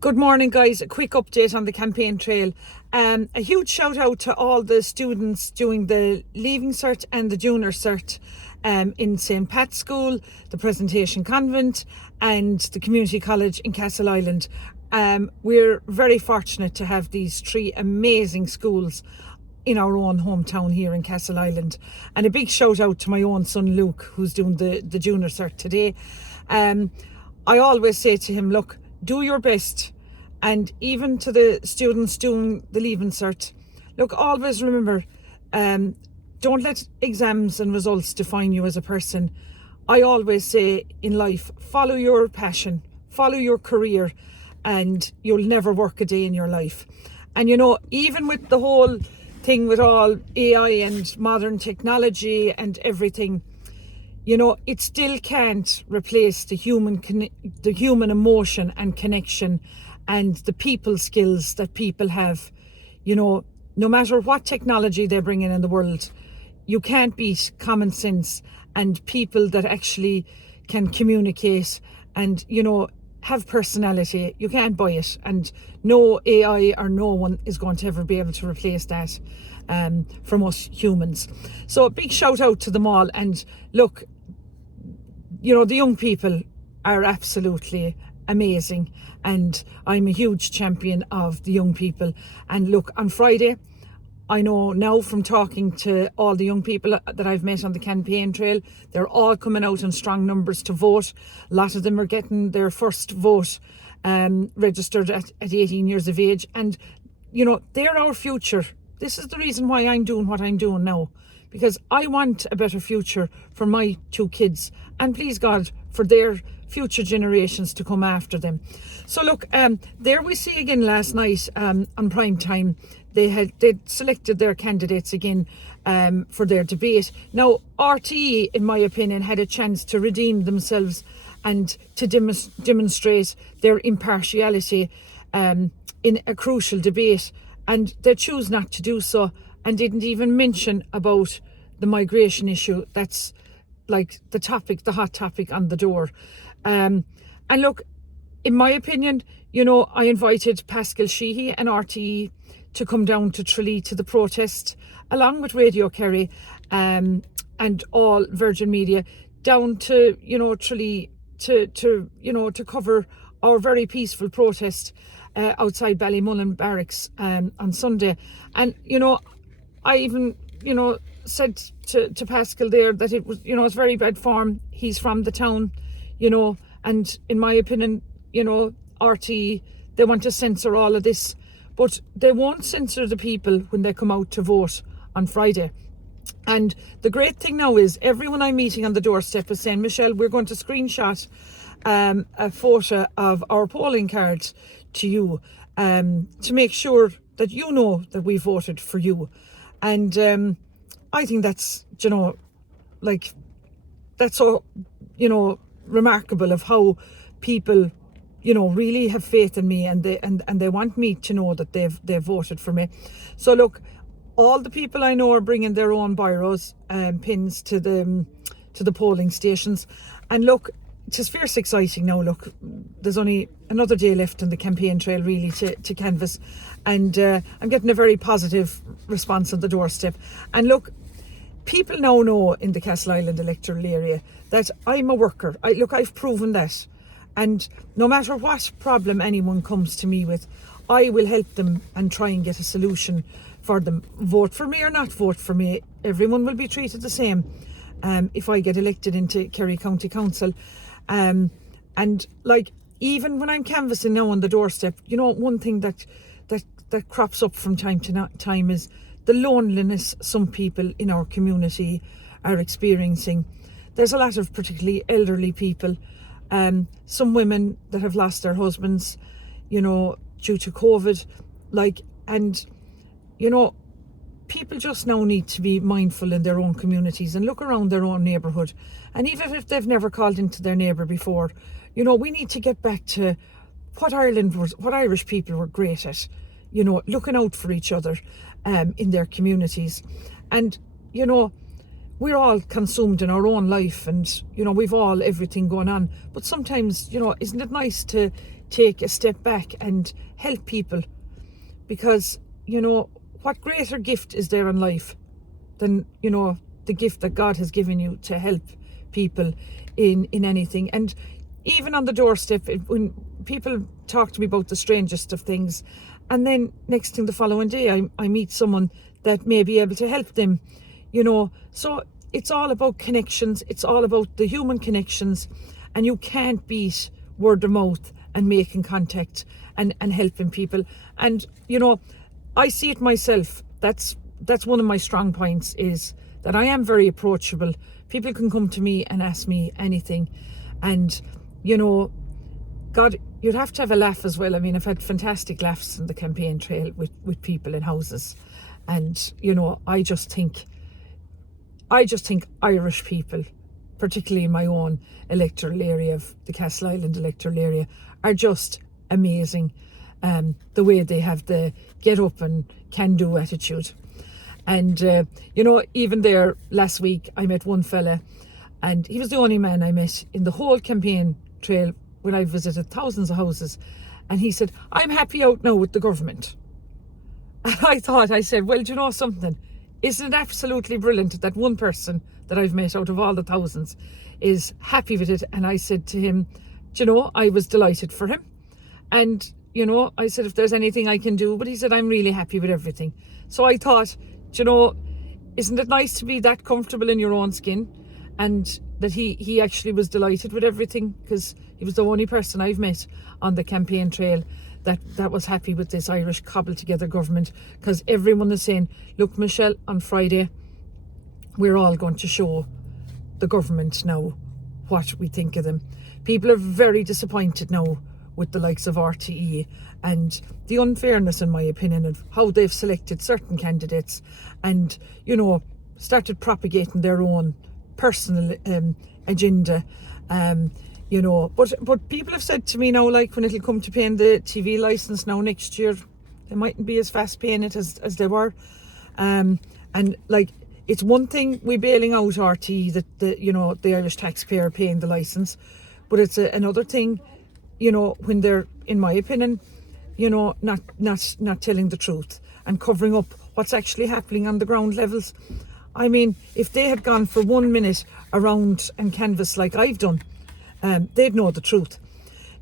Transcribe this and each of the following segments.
Good morning, guys. A quick update on the campaign trail. A huge shout out to all the students doing the Leaving Cert and the Junior Cert in St. Pat's School, the Presentation Convent and the Community College in Castleisland. We're very fortunate to have these three amazing schools in our own hometown here in Castleisland. And a big shout out to my own son Luke, who's doing the Junior Cert today. I always say to him, look, do your best. And even to the students doing the Leaving Cert, look, always remember, don't let exams and results define you as a person. I always say in life, follow your passion, follow your career, and you'll never work a day in your life. And even with the whole thing with all AI and modern technology and everything, it still can't replace the human emotion and connection and the people skills that people have. No matter what technology they bring in the world, you can't beat common sense and people that actually can communicate and, have personality. You can't buy it. And no AI or no one is going to ever be able to replace that from us humans. So a big shout out to them all. And look, the young people are absolutely amazing, and I'm a huge champion of the young people. And look, on Friday, I know now from talking to all the young people that I've met on the campaign trail, they're all coming out in strong numbers to vote. A lot of them are getting their first vote registered at 18 years of age, and they're our future. This is the reason why I'm doing what I'm doing now, because I want a better future for my two kids, and please God, for their future generations to come after them. So look, there we see again last night on prime time, they selected their candidates again for their debate. Now, RTE, in my opinion, had a chance to redeem themselves and to demonstrate their impartiality in a crucial debate, and they choose not to do so and didn't even mention about the migration issue. That's like the hot topic on the door. And look, in my opinion, I invited Pascal Sheehy and RTE to come down to Tralee to the protest, along with Radio Kerry and all Virgin Media, down to Tralee to cover our very peaceful protest outside Ballymullen Barracks on Sunday. And I even said to Pascal there that it was it's very bad form. He's from the town, and in my opinion, RTE, they want to censor all of this, but they won't censor the people when they come out to vote on Friday. And the great thing now is everyone I'm meeting on the doorstep is saying, Michelle, we're going to screenshot a photo of our polling cards to you to make sure that that we voted for you. And I think that's that's so remarkable of how people really have faith in me, and they want me to know that they've voted for me. So look, all the people I know are bringing their own biros and pins to the polling stations. And look, it's just fierce exciting now. Look, there's only another day left on the campaign trail really to canvass, and I'm getting a very positive response on the doorstep. And look, people now know in the Castleisland electoral area that I'm a worker. I've proven that. And no matter what problem anyone comes to me with, I will help them and try and get a solution for them. Vote for me or not vote for me, everyone will be treated the same if I get elected into Kerry County Council. And like, even when I'm canvassing now on the doorstep, one thing that crops up from time to time is the loneliness some people in our community are experiencing. There's a lot of particularly elderly people, some women that have lost their husbands, due to COVID, and people just now need to be mindful in their own communities and look around their own neighbourhood. And even if they've never called into their neighbour before, we need to get back to what Irish people were great at, looking out for each other in their communities. And, we're all consumed in our own life, and we've all everything going on, but sometimes isn't it nice to take a step back and help people? Because what greater gift is there in life than the gift that God has given you to help people in anything. And even on the doorstep, when people talk to me about the strangest of things, and then next thing the following day I meet someone that may be able to help them, so it's all about connections. It's all about the human connections, and you can't beat word of mouth and making contact and helping people. And I see it myself. That's one of my strong points, is that I am very approachable. People can come to me and ask me anything, and God, you'd have to have a laugh as well. I mean, I've had fantastic laughs on the campaign trail with people in houses, and I just think Irish people, particularly in my own electoral area of the Castle Island electoral area, are just amazing. The way they have the get up and can do attitude. And even there last week I met one fella, and he was the only man I met in the whole campaign trail when I visited thousands of houses, and he said, "I'm happy out now with the government." And I said, well, do you know something? Isn't it absolutely brilliant that one person that I've met out of all the thousands is happy with it? And I said to him, I was delighted for him. And, I said, if there's anything I can do, but he said, I'm really happy with everything. So I thought, isn't it nice to be that comfortable in your own skin? And that he actually was delighted with everything, because he was the only person I've met on the campaign trail that was happy with this Irish cobbled together government, because everyone is saying, look, Michelle, on Friday we're all going to show the government now what we think of them. People are very disappointed now with the likes of RTE and the unfairness, in my opinion, of how they've selected certain candidates and started propagating their own personal agenda. But people have said to me now, like, when it'll come to paying the TV licence now next year, they mightn't be as fast paying it as they were. And like, it's one thing we bailing out RT, that the Irish taxpayer paying the licence, but it's another thing, when they're, in my opinion, not telling the truth and covering up what's actually happening on the ground levels. I mean, if they had gone for 1 minute around and canvass like I've done, they'd know the truth.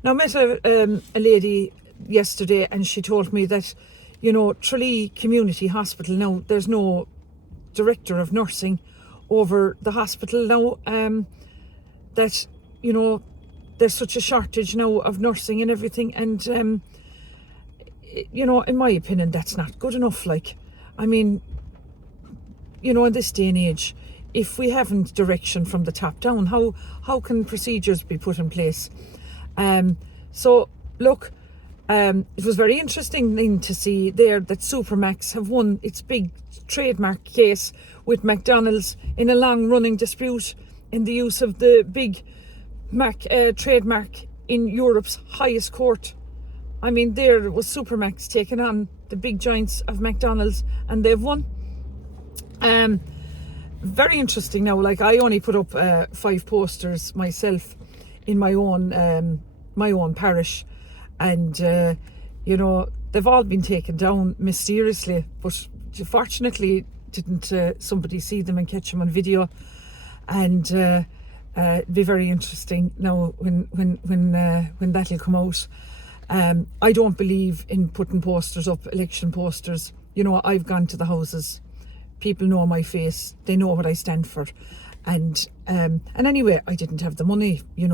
Now, I met a lady yesterday, and she told me that, Tralee Community Hospital, now there's no director of nursing over the hospital now, that, there's such a shortage now of nursing and everything. And, in my opinion, that's not good enough. Like, I mean, in this day and age, if we haven't direction from the top down, how can procedures be put in place? So look, it was very interesting to see there that Supermax have won its big trademark case with McDonald's in a long-running dispute in the use of the big trademark in Europe's highest court. I mean, there was Supermax taking on the big giants of McDonald's, and they've won. Very interesting. Now, like, I only put up 5 posters myself in my own parish, and they've all been taken down mysteriously, but fortunately didn't somebody see them and catch them on video. And it'd be very interesting now when that'll come out. I don't believe in putting posters up, election posters. I've gone to the houses. People know my face. They know what I stand for. And anyway, I didn't have the money, I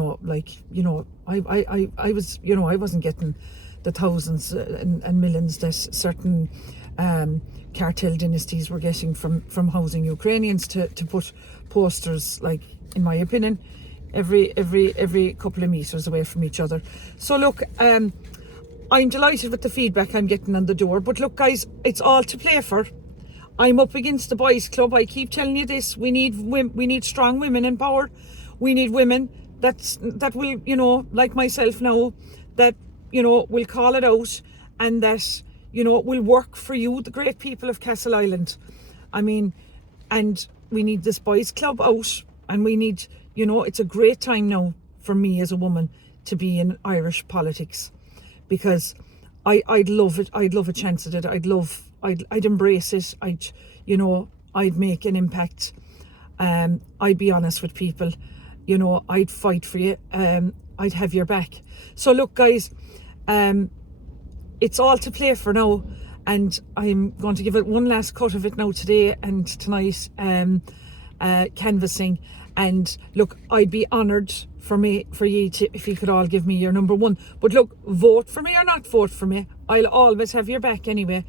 was, I wasn't getting the thousands and millions that certain cartel dynasties were getting from housing Ukrainians to put posters, like, in my opinion, every couple of meters away from each other. So look, I'm delighted with the feedback I'm getting on the door. But look, guys, it's all to play for. I'm up against the boys' club. I keep telling you this. We need strong women in power. We need women that will, like myself now, that, will call it out, and that, will work for you, the great people of Castle Island. I mean, and need this boys club out, and we need, you know, it's a great time now for me as a woman to be in Irish politics, because I'd love it. I'd love a chance at it. I'd embrace it. I'd make an impact. I'd be honest with people, you know, I'd fight for you. I'd have your back. So look, guys, it's all to play for now, and I'm going to give it one last cut of it now today and tonight, canvassing. And look, I'd be honoured for you to, if you could all give me your number one. But look, vote for me or not vote for me, I'll always have your back anyway,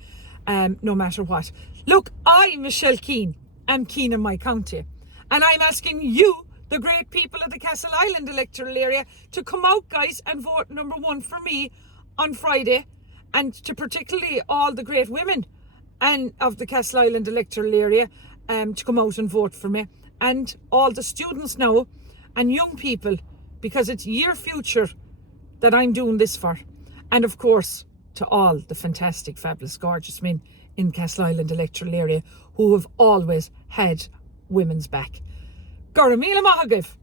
no matter what. Look, I, Michelle Keane, am keen in my county, and I'm asking you, the great people of the Castle Island electoral area, to come out, guys, and vote number one for me on Friday, and to particularly all the great women and of the Castle Island electoral area, to come out and vote for me, and all the students now and young people, because it's your future that I'm doing this for. And of course, to all the fantastic, fabulous, gorgeous men in Castle Island electoral area who have always had women's back. Garamila Mahagif.